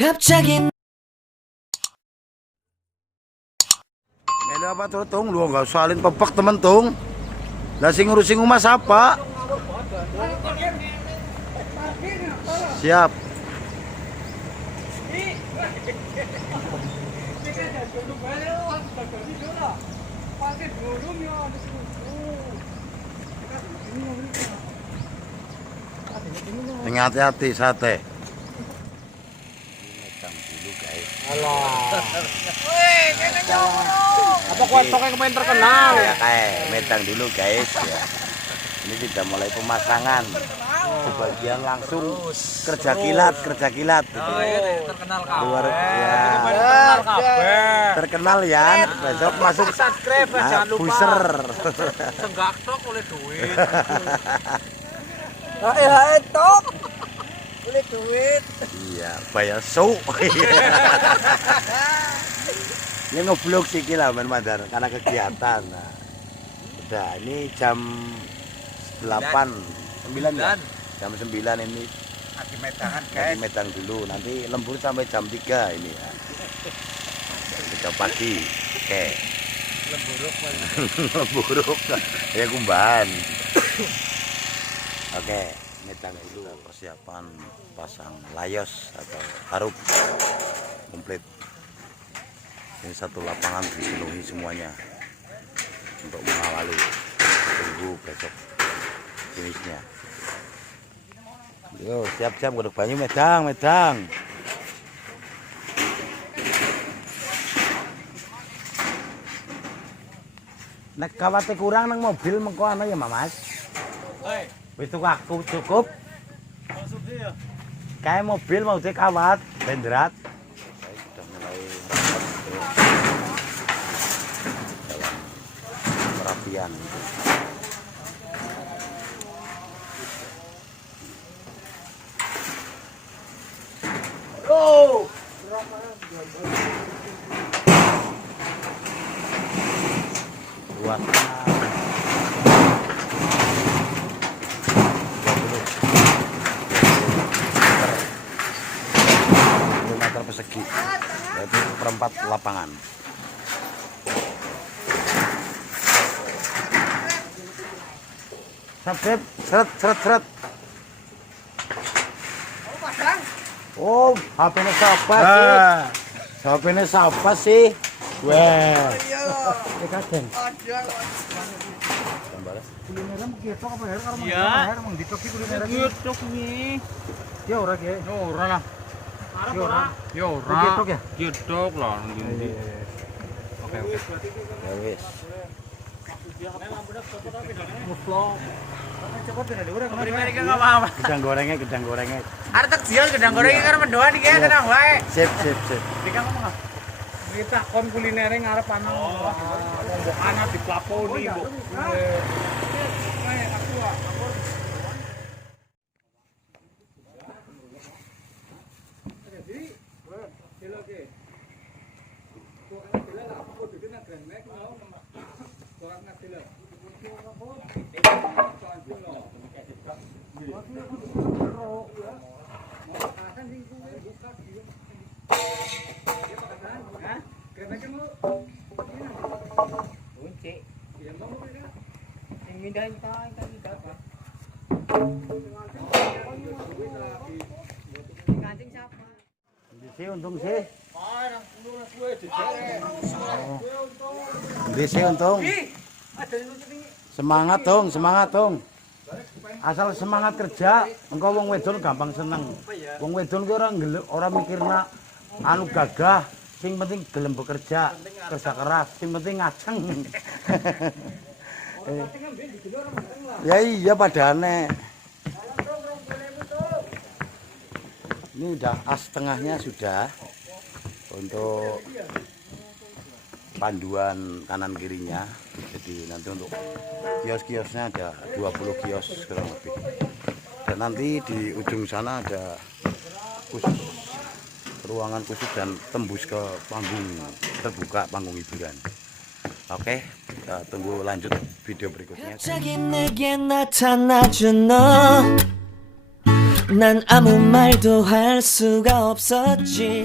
갑자기 Melo apa tuh Tung? Lu nggak usah alin pepek temen Tung. Lah sing ngurusin rumah siapa? Siap. Hati-hati sate. Metang dulu guys. Apa kontoknya kemarin terkenal Ya kayak metang dulu guys ya. Ini sudah mulai pemasangan. Sebagian langsung kerja kilat. terkenal Luar ya. terkenal kabeh. Terkenal ya. Besok masuk Subscribe jangan lupa. booster. Senggak tok oleh duit. tok boleh duit. Iya, bayar show. Ini ngeblok sih lah Mandar karena kegiatan. Nah, udah ini jam 8, 9 ya? Jam 9 ini Lagi medangan lagi metang dulu. Nanti lembur sampai jam 3 ini ya. 3 pagi. Oke. Lemburuk. Ya kumbahan. Oke, metang dulu persiapan pasang layos atau harup komplit. Ini satu lapangan dipenuhi semuanya untuk mengawali. Tunggu besok finishnya. Yo, siap-siap godok banyu medang. Nek kawate kurang nang mobil mengko ana ya, Mas. Wis tuku aku cukup. Kayak mobil mau cek kawat, bendrat. Sudah mulai dalam perapian. Luasnya 20 meter persegi, yaitu seperempat lapangan. Sep, seret. Oh, HP-nya siapa sih? HP-nya siapa sih? Wah. Ini kaden. Kulineran ketok apa ya? Iya. Emang ditoki kulineran. Getok nih. Ya ora ge. Ora lah. Ya ora. Getok ya? Getok lah ngene. Oke. Ya wis. Gedang gorengnya. Arep tak jual gedang gorengnya karo mendoan iki tenang wae. Sip. Dika ngomong ah. Kita kon kuliner ngarep ana lombok ana diplaponi mbok. Dise untung sih. Dise untung. Semangat dong. Asal semangat kerja, engkau wong wedon gampang seneng. Wong wedon ki ora mikirna anu gagah, sing penting gelem bekerja, kerja keras, sing penting ngajeng. Ya iya padane. Ini udah as tengahnya sudah untuk panduan kanan kirinya. Jadi nanti untuk kios-kiosnya ada 20 kios kurang lebih. Dan nanti di ujung sana ada khusus ruangan khusus dan tembus ke panggung terbuka, panggung hiburan. Oke, kita tunggu lanjut video berikutnya. 갑자기 내게 나타나준 너 난 아무 말도 할 수가 없었지